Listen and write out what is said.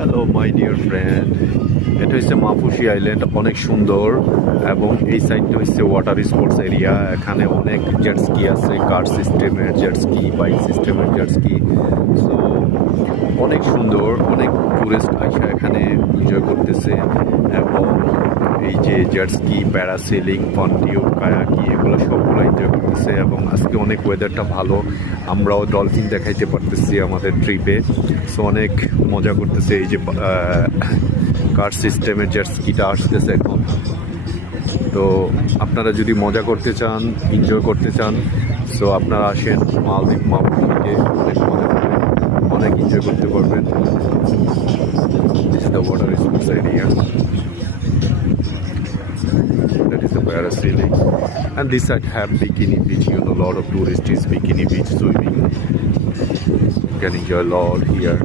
Hello my dear friend, এটা হচ্ছে Maafushi island, অনেক সুন্দর। এবং এই সাইডটা হচ্ছে ওয়াটার স্পোর্টস এরিয়া। এখানে অনেক জেটস্কি আছে, কার সিস্টেমের জেটস্কি, বাইক সিস্টেমের জেটস্কি। সো অনেক সুন্দর, অনেক টুরিস্ট আসা এখানে এনজয় করতেছে। এবং এই যে জেটস্কি, প্যারাসেলিং, ফনটিউব, কায়াকি, এগুলো সবগুলো এনজয় করতেছে। এবং আজকে অনেক ওয়েদারটা ভালো, আমরাও ডলফিন দেখাইতে পারতেছি আমাদের ট্রিপে। সো অনেক মজা করতেছে। এই যে কার সিস্টেমের জেটস্কিটা আসতেছে এখন। তো আপনারা যদি মজা করতে চান, এনজয় করতে চান, সো আপনারা আসেন মালদ্বীপ মাফুসিতে, অনেক মজা করবেন, অনেক এনজয় করতে পারবেন। This is the water resource area. That is the parasailing. And this side have bikini beach. You know, a lot of tourists is bikini beach swimming. You can enjoy a lot here.